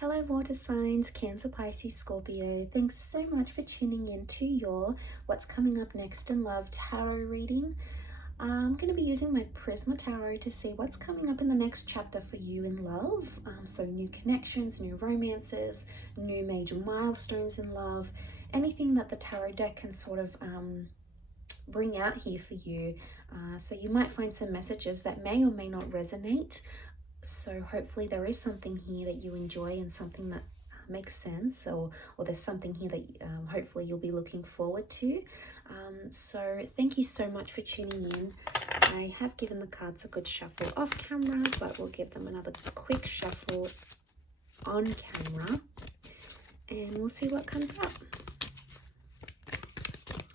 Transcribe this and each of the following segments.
Hello water signs, Cancer, Pisces, Scorpio. Thanks so much for tuning in to your What's Coming Up Next in Love tarot reading. I'm going to be using my Prisma Tarot to see what's coming up in the next chapter for you in love. So new connections, new romances, new major milestones in love, anything that the tarot deck can sort of bring out here for you. So you might find some messages that may or may not resonate. So hopefully there is something here that you enjoy and something that makes sense, or there's something here that hopefully you'll be looking forward to. So thank you so much for tuning in. I have given the cards a good shuffle off camera, but we'll give them another quick shuffle on camera and we'll see what comes up.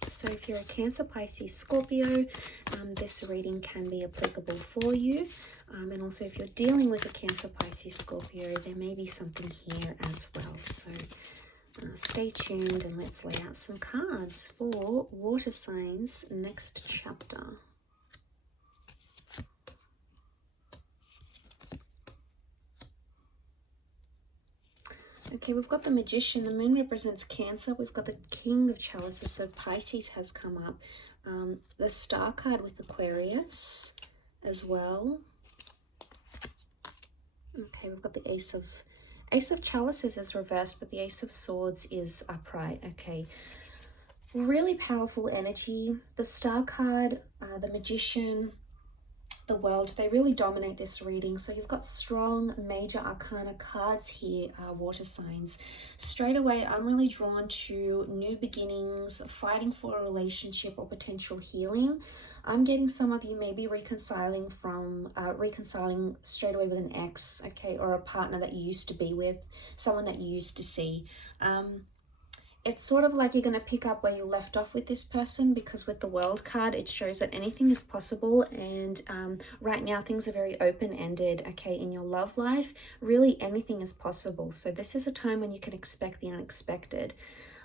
So if you're a Cancer, Pisces, Scorpio, this reading can be applicable for you. And also if you're dealing with a Cancer, Pisces, Scorpio, there may be something here as well. So stay tuned and let's lay out some cards for water signs next chapter. Okay, we've got the Magician. The moon represents Cancer. We've got the King of Chalices, so Pisces has come up. The Star card with Aquarius as well. Okay, we've got the Ace of Chalices is reversed, but the Ace of Swords is upright. Okay, really powerful energy. The Star card, the Magician, the World, they really dominate this reading. So you've got strong major arcana cards here, water signs. Straight away, I'm really drawn to new beginnings, fighting for a relationship or potential healing. I'm getting some of you maybe reconciling straight away with an ex, okay, or a partner that you used to be with, someone that you used to see. It's sort of like you're going to pick up where you left off with this person, because with the World card, it shows that anything is possible. And right now, things are very open-ended, okay, in your love life. Really, anything is possible. So this is a time when you can expect the unexpected.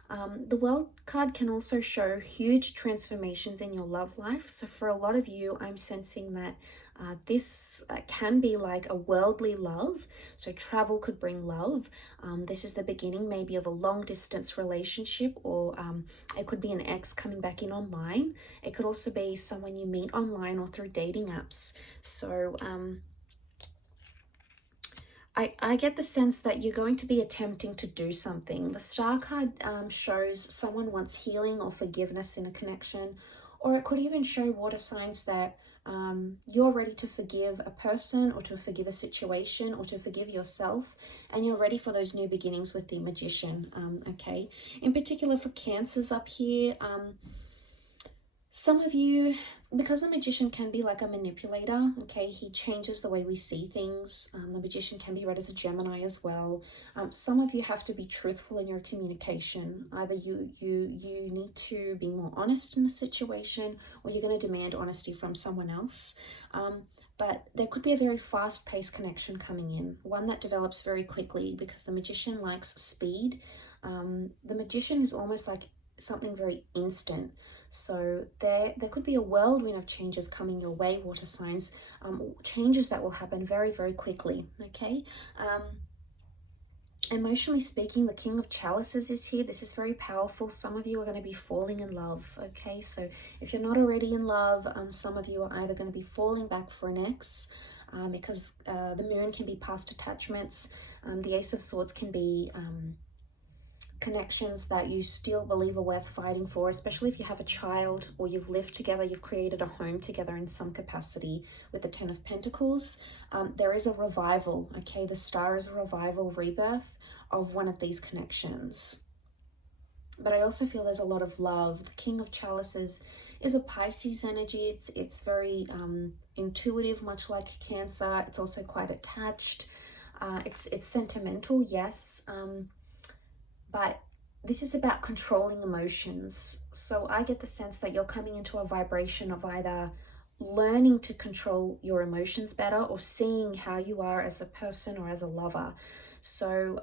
The World card can also show huge transformations in your love life. So for a lot of you, I'm sensing that this can be like a worldly love. So travel could bring love. This is the beginning maybe of a long distance relationship, or it could be an ex coming back in online. It could also be someone you meet online or through dating apps. So I get the sense that you're going to be attempting to do something. The Star card shows someone wants healing or forgiveness in a connection, or it could even show water signs that you're ready to forgive a person, or to forgive a situation, or to forgive yourself, and you're ready for those new beginnings with the Magician, okay? In particular for Cancers up here, some of you, because the Magician can be like a manipulator, okay, he changes the way we see things. The Magician can be read as a Gemini as well. Some of you have to be truthful in your communication. Either you need to be more honest in a situation, or you're going to demand honesty from someone else. But there could be a very fast-paced connection coming in, one that develops very quickly, because the Magician likes speed. The Magician is almost like something very instant. So there could be a whirlwind of changes coming your way, water signs, changes that will happen very, very quickly, okay? Emotionally speaking, the King of Chalices is here. This is very powerful. Some of you are going to be falling in love, okay? So if you're not already in love, some of you are either going to be falling back for an ex, because the moon can be past attachments. The Ace of Swords can be connections that you still believe are worth fighting for, especially if you have a child or you've lived together, you've created a home together in some capacity. With the Ten of Pentacles, there is a revival, okay? The Star is a revival, rebirth of one of these connections. But I also feel there's a lot of love. The King of Chalices is a Pisces energy. It's very intuitive, much like Cancer. It's also quite attached. It's sentimental, yes. But this is about controlling emotions. So I get the sense that you're coming into a vibration of either learning to control your emotions better, or seeing how you are as a person or as a lover. So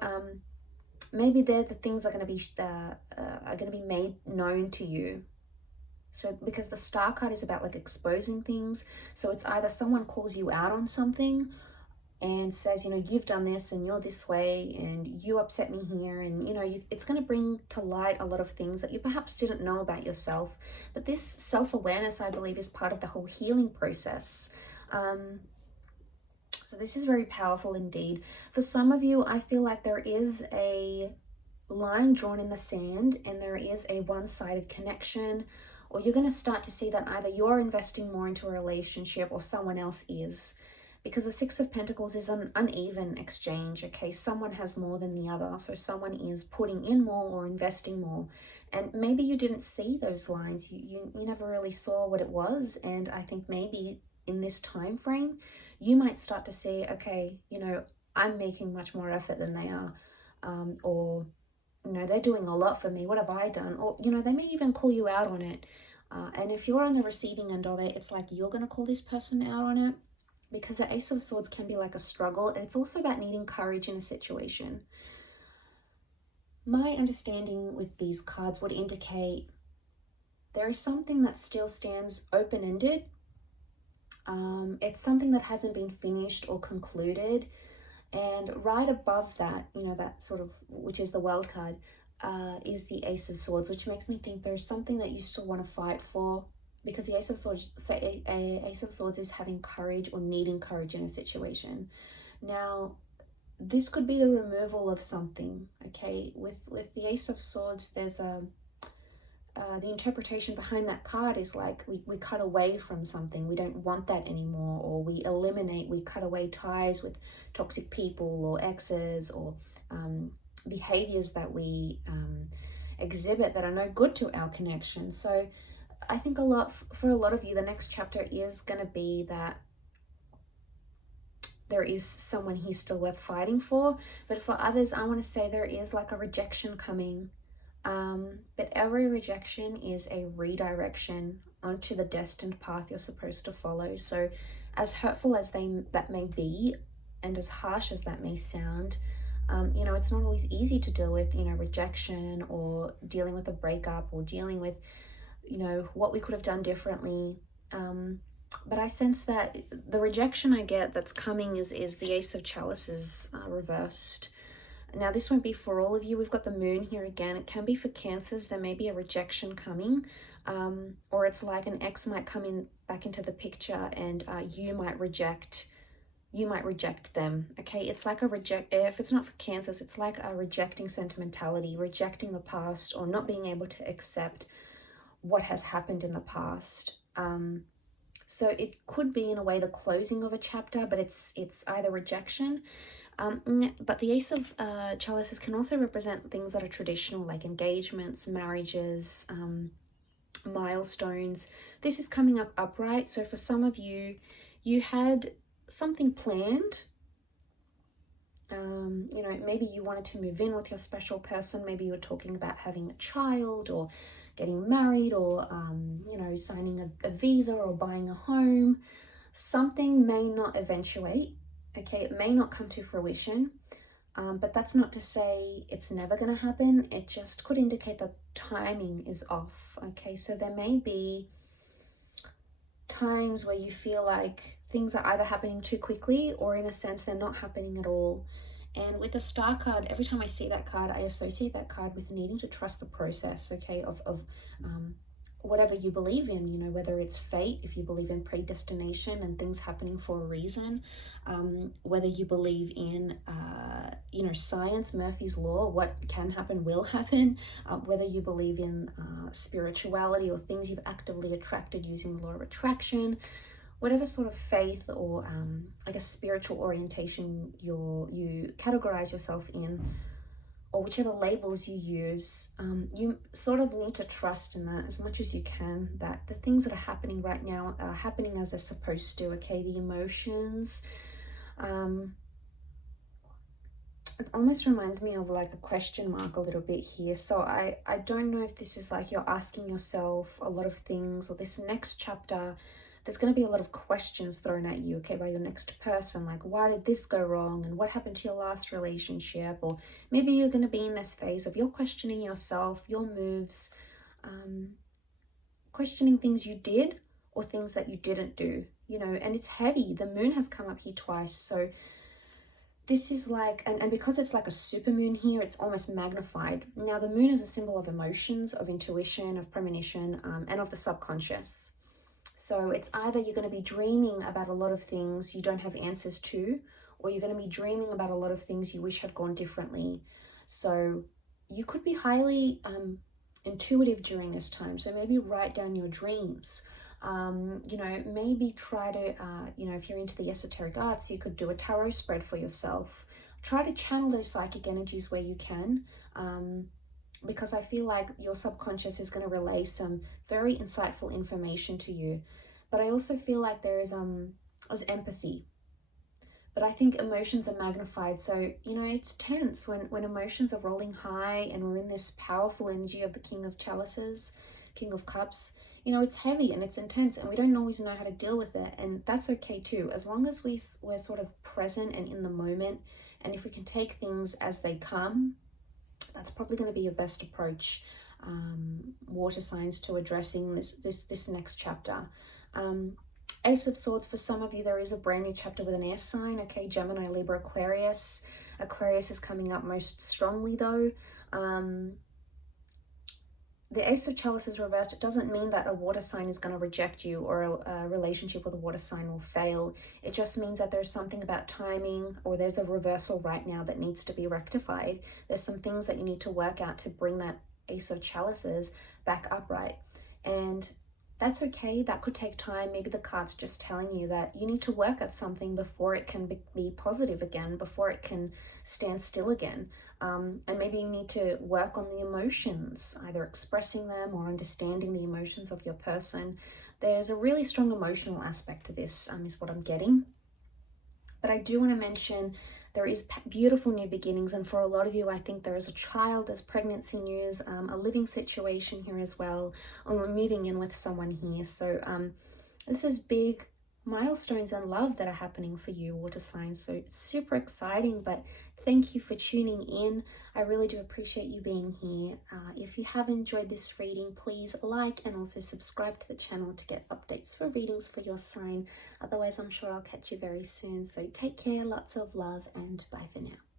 maybe the things are going to be made known to you. So because the Star card is about like exposing things. So it's either someone calls you out on something, and says, you know, you've done this and you're this way and you upset me here. And, you know, it's going to bring to light a lot of things that you perhaps didn't know about yourself. But this self-awareness, I believe, is part of the whole healing process. So this is very powerful indeed. For some of you, I feel like there is a line drawn in the sand and there is a one-sided connection, or you're going to start to see that either you're investing more into a relationship or someone else is. Because the Six of Pentacles is an uneven exchange, okay? Someone has more than the other. So someone is putting in more or investing more. And maybe you didn't see those lines. You never really saw what it was. And I think maybe in this time frame, you might start to see, okay, you know, I'm making much more effort than they are. Or, you know, they're doing a lot for me. What have I done? Or, you know, they may even call you out on it. And if you're on the receiving end of it, it's like you're going to call this person out on it. Because the Ace of Swords can be like a struggle, and it's also about needing courage in a situation. My understanding with these cards would indicate there is something that still stands open-ended. It's something that hasn't been finished or concluded. And right above that, you know, that sort of, which is the World card, is the Ace of Swords, which makes me think there's something that you still want to fight for. Because the Ace of Swords, Ace of Swords is having courage or needing courage in a situation. Now, this could be the removal of something, okay? With the Ace of Swords, there's the interpretation behind that card is like we cut away from something. We don't want that anymore, or we eliminate, we cut away ties with toxic people or exes or behaviors that we exhibit that are no good to our connection. So I think for a lot of you, the next chapter is going to be that there is someone here still worth fighting for. But for others, I want to say there is like a rejection coming. But every rejection is a redirection onto the destined path you're supposed to follow. So as hurtful as that may be, and as harsh as that may sound, you know, it's not always easy to deal with, you know, rejection or dealing with a breakup or dealing with, you know, what we could have done differently. But I sense that the rejection I get that's coming is the Ace of Chalices reversed. Now, this won't be for all of you. We've got the Moon here again. It can be for Cancers. There may be a rejection coming, or it's like an ex might come in back into the picture, and you might reject them. Okay, it's like if it's not for Cancers, it's like a rejecting sentimentality, rejecting the past, or not being able to accept what has happened in the past. So it could be in a way the closing of a chapter, but it's either rejection. But the Ace of Chalices can also represent things that are traditional, like engagements, marriages, milestones. This is coming up upright. So for some of you, you had something planned. You know, maybe you wanted to move in with your special person. Maybe you were talking about having a child or getting married or, you know, signing a visa or buying a home. Something may not eventuate. Okay, it may not come to fruition, but that's not to say it's never going to happen. It just could indicate that timing is off. Okay, so there may be times where you feel like things are either happening too quickly or in a sense they're not happening at all. And with the Star card, every time I see that card, I associate that card with needing to trust the process, okay, of whatever you believe in, you know, whether it's fate, if you believe in predestination and things happening for a reason, whether you believe in, you know, science, Murphy's Law, what can happen will happen, whether you believe in spirituality or things you've actively attracted using the law of attraction, whatever sort of faith or, I guess, spiritual orientation you categorize yourself in, or whichever labels you use, you sort of need to trust in that as much as you can, that the things that are happening right now are happening as they're supposed to, okay? The emotions, it almost reminds me of like a question mark a little bit here. So I don't know if this is like you're asking yourself a lot of things, or this next chapter, there's going to be a lot of questions thrown at you, okay, by your next person, like, why did this go wrong, and what happened to your last relationship? Or maybe you're going to be in this phase of you're questioning yourself, your moves, questioning things you did or things that you didn't do, you know, and it's heavy. The Moon has come up here twice, so this is like, and because it's like a supermoon here, it's almost magnified. Now, the moon is a symbol of emotions, of intuition, of premonition, and of the subconscious. So it's either you're going to be dreaming about a lot of things you don't have answers to, or you're going to be dreaming about a lot of things you wish had gone differently. So you could be highly intuitive during this time. So maybe write down your dreams. You know, maybe try to, you know, if you're into the esoteric arts, you could do a tarot spread for yourself. Try to channel those psychic energies where you can, because I feel like your subconscious is going to relay some very insightful information to you. But I also feel like there is empathy. But I think emotions are magnified. So, you know, it's tense when emotions are rolling high and we're in this powerful energy of the King of Chalices, King of Cups. You know, it's heavy and it's intense and we don't always know how to deal with it. And that's okay too. As long as we're sort of present and in the moment, and if we can take things as they come, that's probably going to be your best approach, water signs, to addressing this next chapter. Ace of Swords, for some of you, there is a brand new chapter with an air sign, okay? Gemini, Libra, Aquarius. Aquarius is coming up most strongly, though. The Ace of Chalices reversed, it doesn't mean that a water sign is going to reject you or a relationship with a water sign will fail. It just means that there's something about timing, or there's a reversal right now that needs to be rectified. There's some things that you need to work out to bring that Ace of Chalices back upright. And that's okay. That could take time. Maybe the cards are just telling you that you need to work at something before it can be positive again, before it can stand still again. And maybe you need to work on the emotions, either expressing them or understanding the emotions of your person. There's a really strong emotional aspect to this, is what I'm getting. But I do want to mention there is beautiful new beginnings, and for a lot of you, I think there is a child, there's pregnancy news, a living situation here as well, and we're moving in with someone here. So this is big milestones in love that are happening for you, water signs. So it's super exciting, but thank you for tuning in. I really do appreciate you being here. If you have enjoyed this reading, please like and also subscribe to the channel to get updates for readings for your sign. Otherwise, I'm sure I'll catch you very soon. So take care, lots of love, and bye for now.